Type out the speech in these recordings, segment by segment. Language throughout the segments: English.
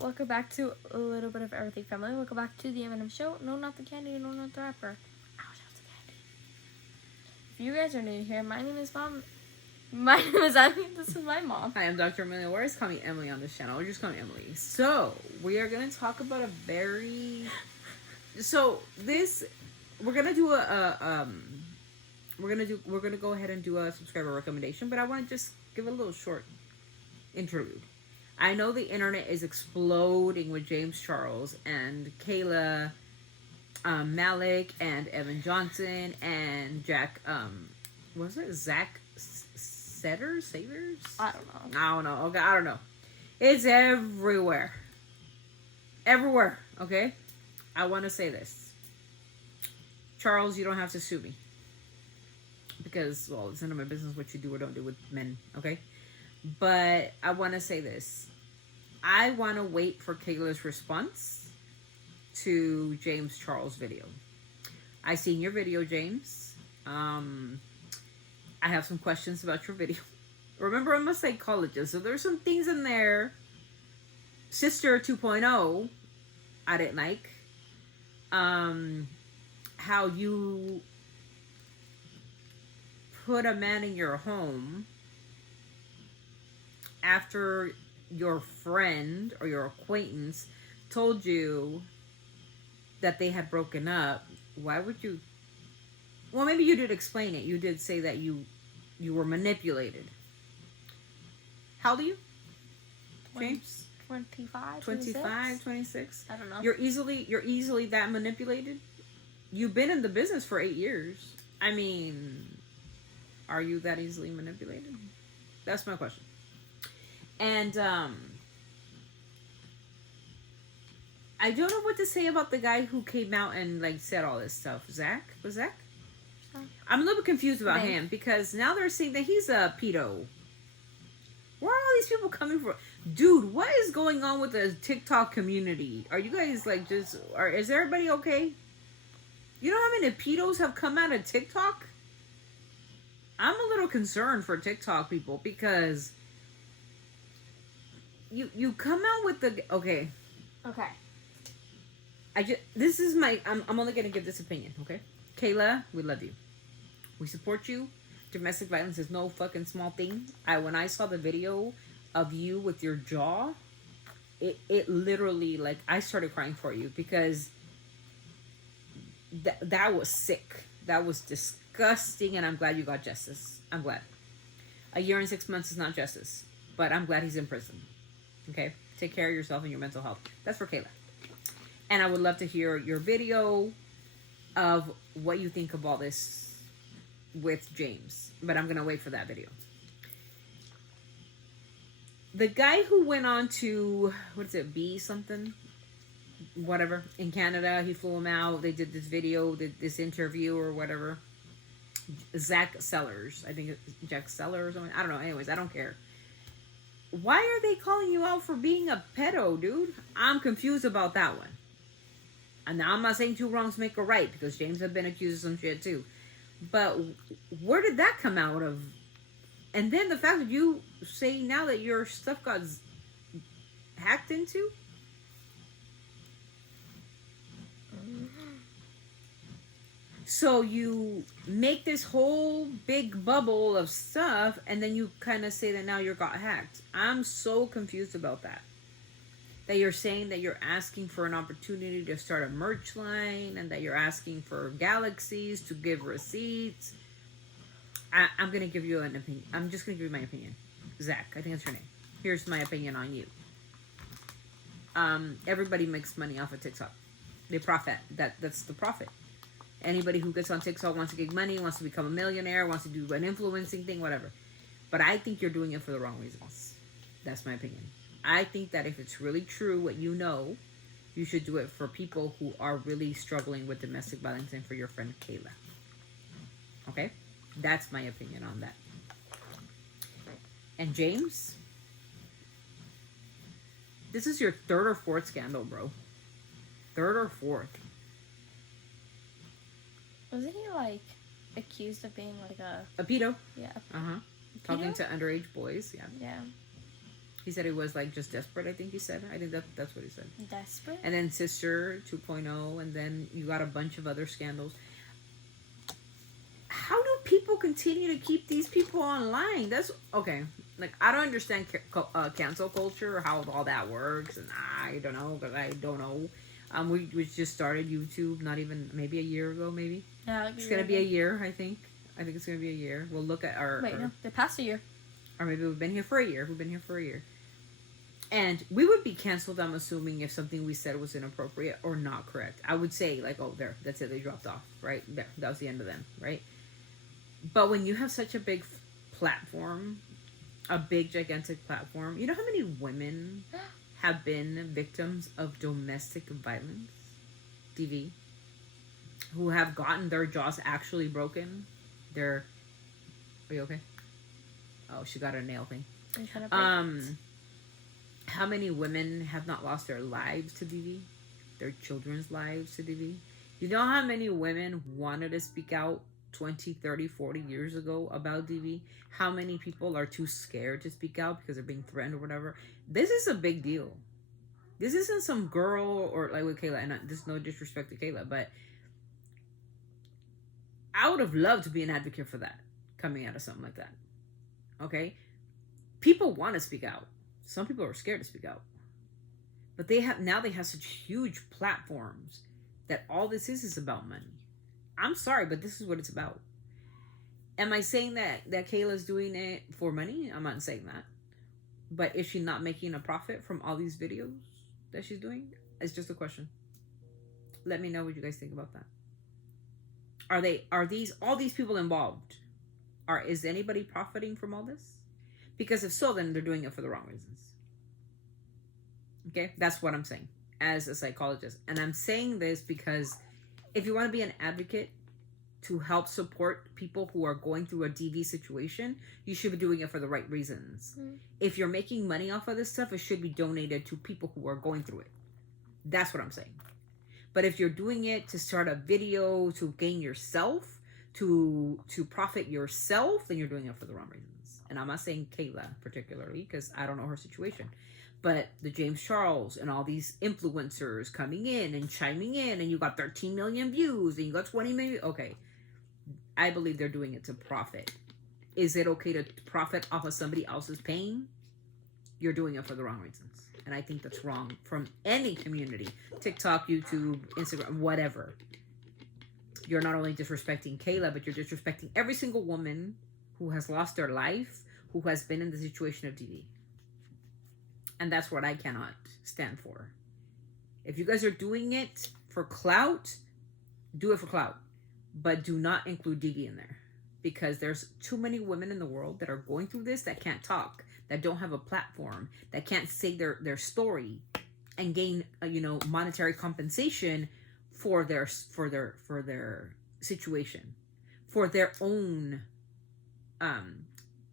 welcome back to a little bit of everything family. Welcome back to the M&M show. No, not the candy. No, not the wrapper. Ouch, that's the candy. If you guys are new here, my name is Mom. My name is Emily. This is my mom. Hi, I'm Dr. Amelia Warris. Call me Emily on this channel, or just call me Emily. So we are gonna talk about a very. We're gonna do we're gonna go ahead and do a subscriber recommendation, but I want to just give a little short interlude. I know the internet is exploding with James Charles and Kayla Malik and Evan Johnson and Jack. Was it Zach Savers? I don't know. I don't know. Okay, I don't know. It's everywhere. Everywhere. Okay. I want to say this. Charles, you don't have to sue me. Because, well, it's none of my business what you do or don't do with men. Okay. But I want to say this. I want to wait for Kayla's response to James Charles' video. I seen your video, James. I have some questions about your video. Remember, I'm a psychologist, so there's some things in there. Sister 2.0, I didn't like. How you put a man in your home after your friend or your acquaintance told you that they had broken up. Why would you? Well, maybe you did explain it. You did say that you were manipulated. How old are you, James? 25, 25, 26? I don't know. You're easily that manipulated? You've been in the business for 8 years. I mean, are you that easily manipulated? That's my question. And I don't know what to say about the guy who came out and like said all this stuff. Zach? Was Zach? I'm a little bit confused about him because now they're saying that he's a pedo. Where are all these people coming from? Dude, what is going on with the TikTok community? Are you guys like is everybody okay? You know how many pedos have come out of TikTok? I'm a little concerned for TikTok people because you come out with the okay. This is my I'm only gonna give this opinion, okay? Kayla, we love you. We support you. Domestic violence is no fucking small thing. When I saw the video of you with your jaw, it literally, like, I started crying for you because that was sick. That was disgusting, and I'm glad you got justice. I'm glad. 1 year and 6 months is not justice, but I'm glad he's in prison. Okay? Take care of yourself and your mental health. That's for Kayla. And I would love to hear your video of what you think of all this with James, but I'm going to wait for that video. The guy who went on to, what is it, B something? Whatever. In Canada, he flew him out. They did this video, this interview or whatever. Zach Sellers. I think it's Jack Sellers or something. I don't know. Anyways, I don't care. Why are they calling you out for being a pedo, dude? I'm confused about that one. And now I'm not saying two wrongs make a right because James had been accused of some shit too. But where did that come out of? And then the fact that you say now that your stuff got hacked into? So you make this whole big bubble of stuff and then you kind of say that now you got hacked. I'm so confused about that. That you're saying that you're asking for an opportunity to start a merch line and that you're asking for galaxies to give receipts. I'm going to give you an opinion. I'm just going to give you my opinion. Zach, I think that's your name. Here's my opinion on you. Everybody makes money off of TikTok. They profit. That's the profit. Anybody who gets on TikTok wants to get money, wants to become a millionaire, wants to do an influencing thing, whatever. But I think you're doing it for the wrong reasons. That's my opinion. I think that if it's really true what you know, you should do it for people who are really struggling with domestic violence and for your friend Kayla. Okay? That's my opinion on that. And James, this is your third or fourth scandal, bro. Third or fourth. Wasn't he, like, accused of being, like, a pedo? Yeah. Uh-huh. Talking to underage boys, yeah. Yeah. He said it was like just desperate. I think he said. I think that's what he said. Desperate. And then Sister 2.0, and then you got a bunch of other scandals. How do people continue to keep these people online? That's okay. Like, I don't understand cancel culture or how all that works, and I don't know because I don't know. We just started YouTube, not even maybe a year ago, maybe. Yeah, like it's gonna be a year. I think it's gonna be a year. We'll look at our. Wait, no, they passed a year. Or maybe we've been here for a year. We've been here for a year. And we would be canceled, I'm assuming, if something we said was inappropriate or not correct. I would say, like, oh, there, that's it, they dropped off, right? There, that was the end of them, right? But when you have such a big platform, a big, gigantic platform, you know how many women have been victims of domestic violence? DV? Who have gotten their jaws actually broken? Are you okay? Oh, she got a nail thing. How many women have not lost their lives to DV? Their children's lives to DV? You know how many women wanted to speak out 20, 30, 40 years ago about DV? How many people are too scared to speak out because they're being threatened or whatever? This is a big deal. This isn't some girl or like with Kayla, and there's no disrespect to Kayla, but I would have loved to be an advocate for that coming out of something like that. Okay? People want to speak out. Some people are scared to speak out. But they have such huge platforms that all this is about money. I'm sorry, but this is what it's about. Am I saying that Kayla's doing it for money? I'm not saying that. But is she not making a profit from all these videos that she's doing? It's just a question. Let me know what you guys think about that. Are all these people involved? Is anybody profiting from all this? Because if so, then they're doing it for the wrong reasons. Okay? That's what I'm saying as a psychologist. And I'm saying this because if you want to be an advocate to help support people who are going through a DV situation, you should be doing it for the right reasons. If you're making money off of this stuff, it should be donated to people who are going through it. That's what I'm saying. But if you're doing it to start a video, to gain yourself, to profit yourself, then you're doing it for the wrong reasons. And I'm not saying Kayla particularly because I don't know her situation, but the James Charles and all these influencers coming in and chiming in, and you got 13 million views and you got 20 million. Okay, I believe they're doing it to profit. Is it okay to profit off of somebody else's pain? You're doing it for the wrong reasons. And I think that's wrong from any community. TikTok, YouTube, Instagram, whatever. You're not only disrespecting Kayla, but you're disrespecting every single woman who has lost their life, who has been in the situation of DV. And that's what I cannot stand for. If you guys are doing it for clout, do it for clout. But do not include DV in there. Because there's too many women in the world that are going through this that can't talk, that don't have a platform, that can't say their story and gain monetary compensation for their situation, for their own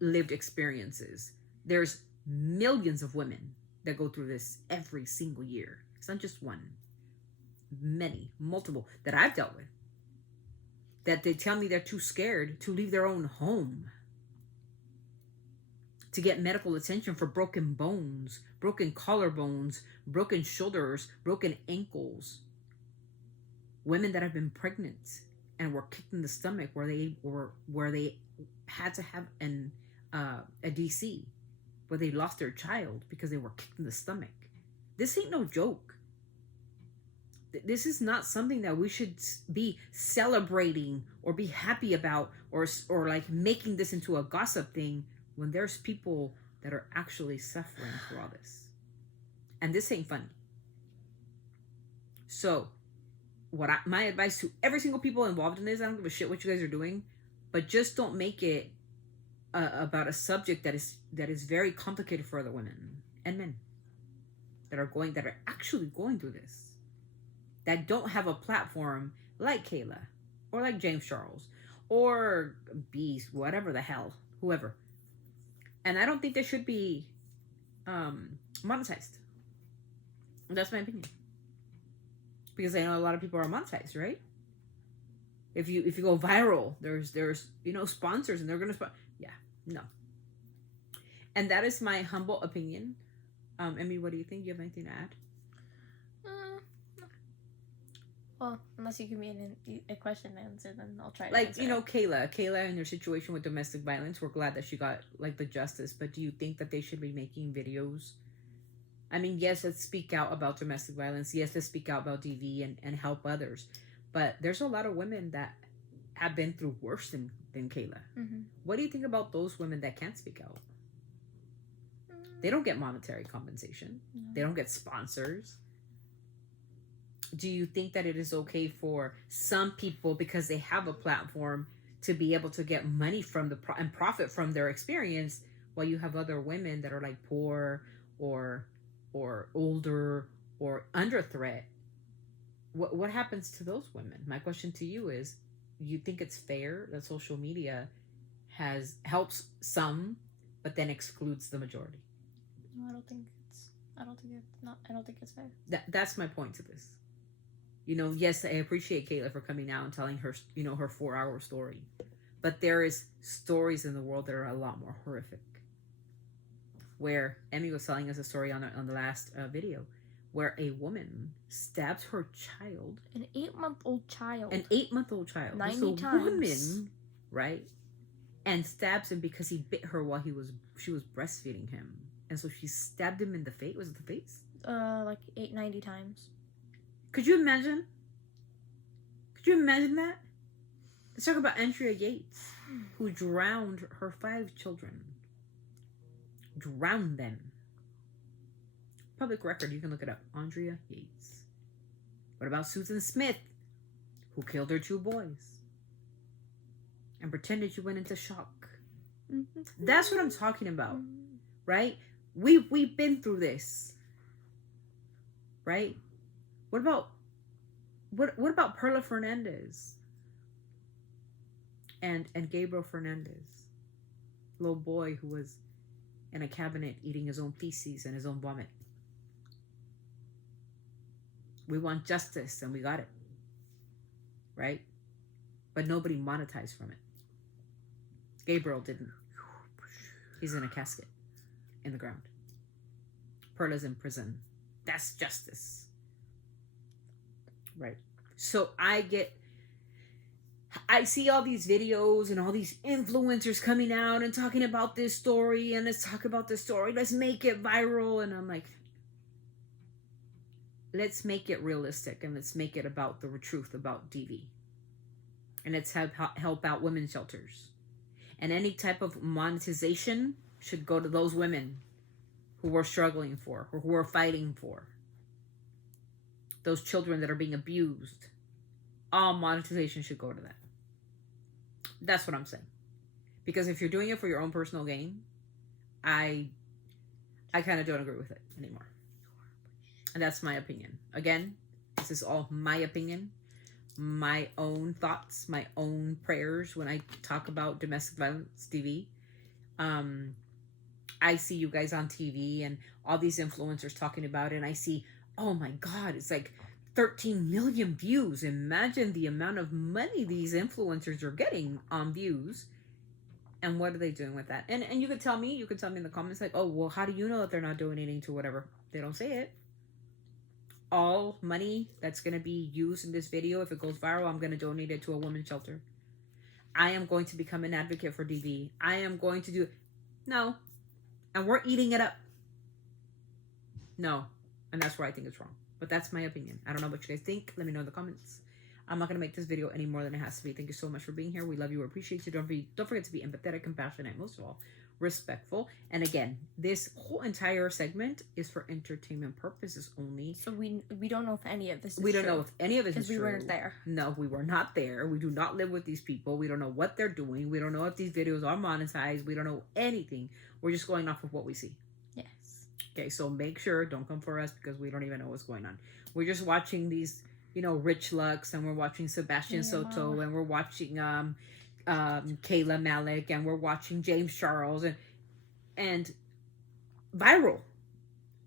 lived experiences. There's millions of women that go through this every single year. It's not just one. Many, multiple that I've dealt with. That they tell me they're too scared to leave their own home to get medical attention for broken bones, broken collarbones, broken shoulders, broken ankles. Women that have been pregnant and were kicked in the stomach where they had to have a DC, where they lost their child because they were kicked in the stomach. This ain't no joke. This is not something that we should be celebrating or be happy about or like making this into a gossip thing when there's people that are actually suffering through all this. And this ain't funny. So my advice to every single people involved in this, I don't give a shit what you guys are doing, but just don't make it about a subject that is very complicated for other women and men that are actually going through this, that don't have a platform like Kayla or like James Charles or Beast, whatever the hell, whoever. And I don't think they should be monetized. That's my opinion. Because I know a lot of people are monetized, right? If you go viral, there's sponsors and they're gonna sponsor. Yeah, no. And that is my humble opinion. Emmy, what do you think? You have anything to add? No. Well, unless you give me a question to answer, then I'll try to Like, answer you know, it. Kayla in her situation with domestic violence, we're glad that she got, like, the justice. But do you think that they should be making videos? I mean, yes, let's speak out about domestic violence. Yes, let's speak out about DV and help others. But there's a lot of women that have been through worse than Kayla. Mm-hmm. What do you think about those women that can't speak out? They don't get monetary compensation. No. They don't get sponsors. Do you think that it is okay for some people, because they have a platform, to be able to get money from and profit from their experience, while you have other women that are like poor or older or under threat? What happens to those women? My question to you is, you think it's fair that social media helps some but then excludes the majority? No, I don't think it's fair. That's my point to this. You know, yes, I appreciate Kayla for coming out and telling her, you know, her 4-hour story. But there is stories in the world that are a lot more horrific. Where Emmy was telling us a story on the last video, where a woman stabs her child. An 8-month-old child. 90 times. Woman, right? And stabs him because he bit her while she was breastfeeding him. And so she stabbed him in the face. Was it the face? Like 90 times. Could you imagine? Could you imagine that? Let's talk about Andrea Yates, who drowned her 5 children. Drowned them. Public record, you can look it up. Andrea Yates. What about Susan Smith, who killed her 2 boys and pretended she went into shock? Mm-hmm. That's what I'm talking about, right? We've been through this, right? What about Perla Fernandez and Gabriel Fernandez, little boy who was in a cabinet eating his own feces and his own vomit? We want justice, and we got it, right? But nobody monetized from it. Gabriel didn't. He's in a casket in the ground. Perla's in prison. That's justice. Right. So I see all these videos and all these influencers coming out and talking about this story, and let's talk about this story. Let's make it viral. And I'm like, let's make it realistic, and let's make it about the truth about DV. And let's help out women's shelters. And any type of monetization should go to those women who we're struggling for, or who we're fighting for. Those children that are being abused. All monetization should go to that. That's what I'm saying. Because if you're doing it for your own personal gain, I kind of don't agree with it anymore. And that's my opinion. Again, this is all my opinion, my own thoughts, my own prayers when I talk about domestic violence DV. I see you guys on TV and all these influencers talking about it, and I see, oh my God, it's like 13 million views. Imagine the amount of money these influencers are getting on views. And what are they doing with that? And you could tell me in the comments, like, oh, well, how do you know that they're not donating to whatever? They don't say it. All money that's going to be used in this video, if it goes viral, I'm going to donate it to a women's shelter. I am going to become an advocate for DV. I am going to do... No. And we're eating it up. No. And that's where I think it's wrong. But that's my opinion. I don't know what you guys think. Let me know in the comments. I'm not going to make this video any more than it has to be. Thank you so much for being here. We love you. We appreciate you. Don't forget to be empathetic, compassionate, most of all, respectful. And again, this whole entire segment is for entertainment purposes only. So we don't know if any of this is true. We don't know if any of this is true. Because we weren't there. No, we were not there. We do not live with these people. We don't know what they're doing. We don't know if these videos are monetized. We don't know anything. We're just going off of what we see. Yes. Okay, so make sure, don't come for us because we don't even know what's going on. We're just watching these, you know, Rich Lux, and we're watching Sebastian Soto, and we're watching Kayla Malik, and we're watching James Charles, and viral.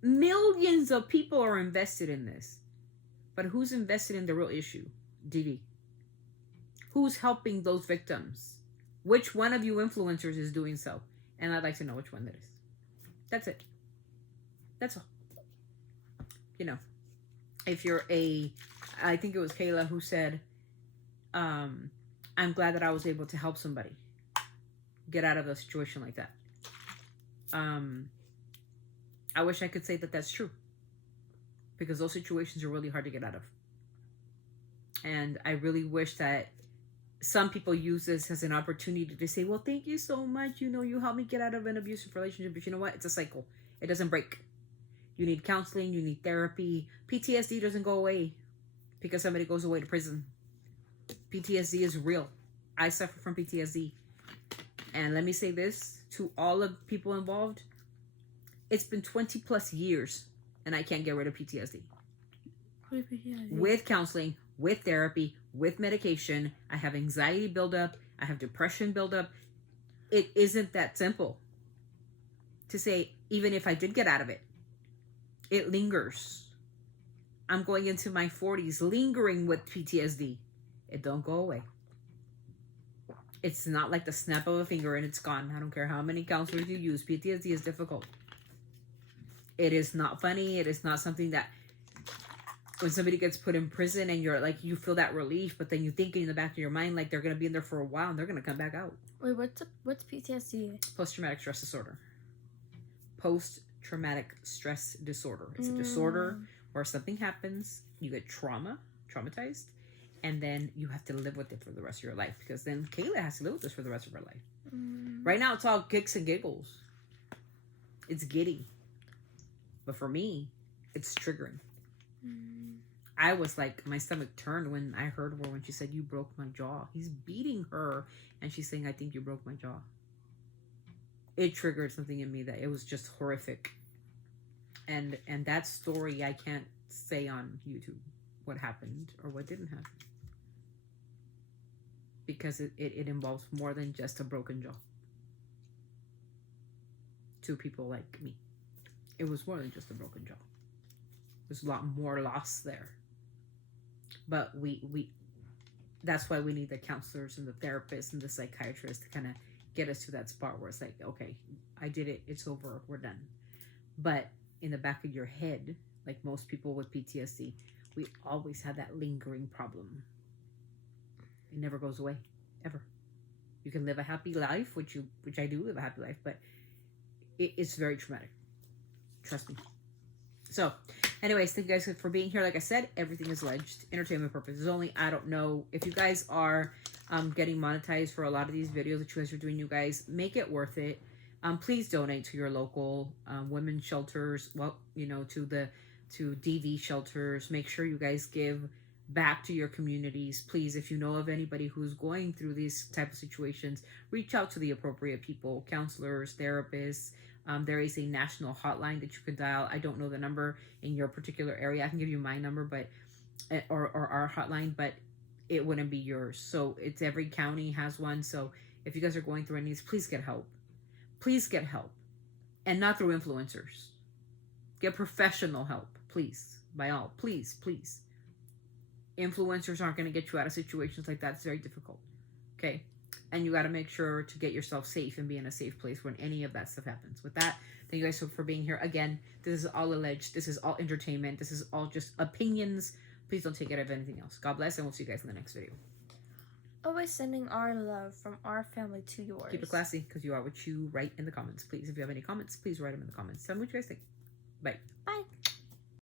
Millions of people are invested in this. But who's invested in the real issue? DV. Who's helping those victims? Which one of you influencers is doing so? And I'd like to know which one that is. That's it. That's all. You know, if you're I think it was Kayla who said, I'm glad that I was able to help somebody get out of a situation like that. I wish I could say that that's true, because those situations are really hard to get out of. And I really wish that some people use this as an opportunity to say, well, thank you so much. You know, you helped me get out of an abusive relationship. But you know what? It's a cycle. It doesn't break. You need counseling. You need therapy. PTSD doesn't go away because somebody goes away to prison. PTSD is real. I suffer from PTSD. And let me say this to all of people involved. It's been 20 plus years and I can't get rid of PTSD. With counseling, with therapy, with medication, I have anxiety buildup, I have depression buildup. It isn't that simple to say, even if I did get out of it, it lingers. I'm going into my 40s lingering with PTSD. It don't go away. It's not like the snap of a finger and it's gone. I don't care how many counselors you use. PTSD is difficult. It is not funny. It is not something that when somebody gets put in prison and you're like, you feel that relief, but then you think in the back of your mind, like they're going to be in there for a while and they're going to come back out. Wait, what's PTSD? Post-traumatic stress disorder. Post-traumatic stress disorder. It's a disorder where something happens, you get traumatized, and then you have to live with it for the rest of your life, because then Kayla has to live with this for the rest of her life. Right now, it's all kicks and giggles. It's giddy. But for me, it's triggering. I was like, my stomach turned when I heard her when she said, you broke my jaw. He's beating her and she's saying, I think you broke my jaw. It triggered something in me that it was just horrific. And that story, I can't say on YouTube what happened or what didn't happen, because it involves more than just a broken jaw. To people like me, it was more than just a broken jaw. There's a lot more loss there. But we that's why we need the counselors and the therapists and the psychiatrists to kind of get us to that spot where it's like, okay, I did it, it's over, we're done. But in the back of your head, like most people with PTSD, we always have that lingering problem. It never goes away, ever. You can live a happy life, which I do live a happy life, but it's very traumatic. Trust me. So, anyways, thank you guys for being here. Like I said, everything is alleged. Entertainment purposes only. I don't know if you guys are getting monetized for a lot of these videos that you guys are doing. You guys make it worth it. Please donate to your local women's shelters. Well, you know, to DV shelters. Make sure you guys give back to your communities. Please, if you know of anybody who's going through these type of situations, reach out to the appropriate people, counselors, therapists. There is a national hotline that you can dial. I don't know the number in your particular area. I can give you my number, but or our hotline, but it wouldn't be yours. So it's every county has one. So if you guys are going through any of these, please get help. Please get help, and not through influencers. Get professional help, please. By all, please. Influencers aren't going to get you out of situations like that. It's very difficult. Okay. And you got to make sure to get yourself safe and be in a safe place when any of that stuff happens. With that, thank you guys for being here. Again, this is all alleged. This is all entertainment. This is all just opinions. Please don't take it of anything else. God bless, and we'll see you guys in the next video. Always sending our love from our family to yours. Keep it classy, because you are what you write in the comments. Please, if you have any comments, please write them in the comments. Tell me what you guys think. Bye. Bye.